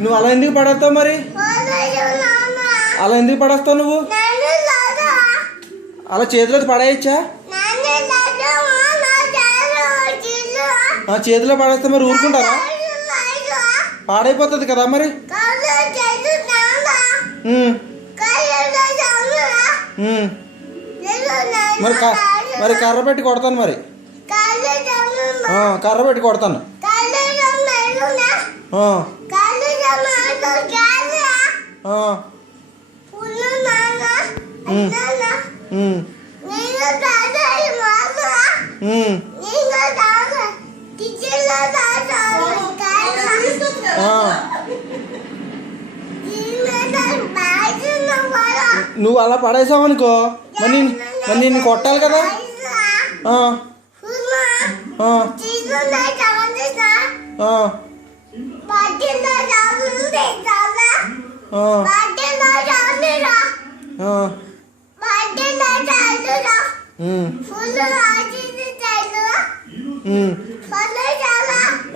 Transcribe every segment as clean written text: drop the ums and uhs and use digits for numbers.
నువ్వు అలా ఎందుకు పడేస్తావు మరి? అలా ఎందుకు పడేస్తావు నువ్వు? అలా చేతిలో పడేయచ్చా? చేతిలో పడేస్తే మరి ఊరుకుంటారా? పాడైపోతుంది కదా మరి. మరి మరి కర్ర పెట్టి కొడతాను మరి. కర్ర పెట్టి కొడతాను. నువ్వు అలా పడేసావు అనుకో మరి నిన్ను కొట్టాలి కదా.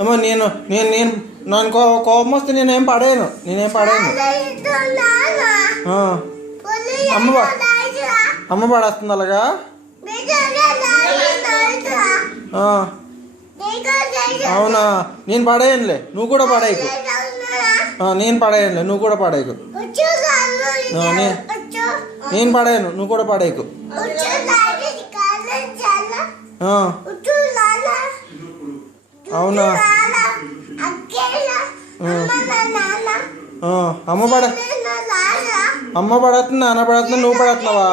అమ్మా నేను నేను నేను నన్ను కోపం వస్తే నేనేం పడేయను. అమ్మ పడేస్తుంది అలాగా. అవునా, నేను పడేయనులే, నువ్వు కూడా పడేయకు. నేను పడేయనులే, నువ్వు కూడా పడేయకు. నేను పడేయను, నువ్వు కూడా పడేయకు. అవునా, అమ్మ పడుతుంది, నాన్న పడుతుంది, నువ్వు పడుతున్నావా?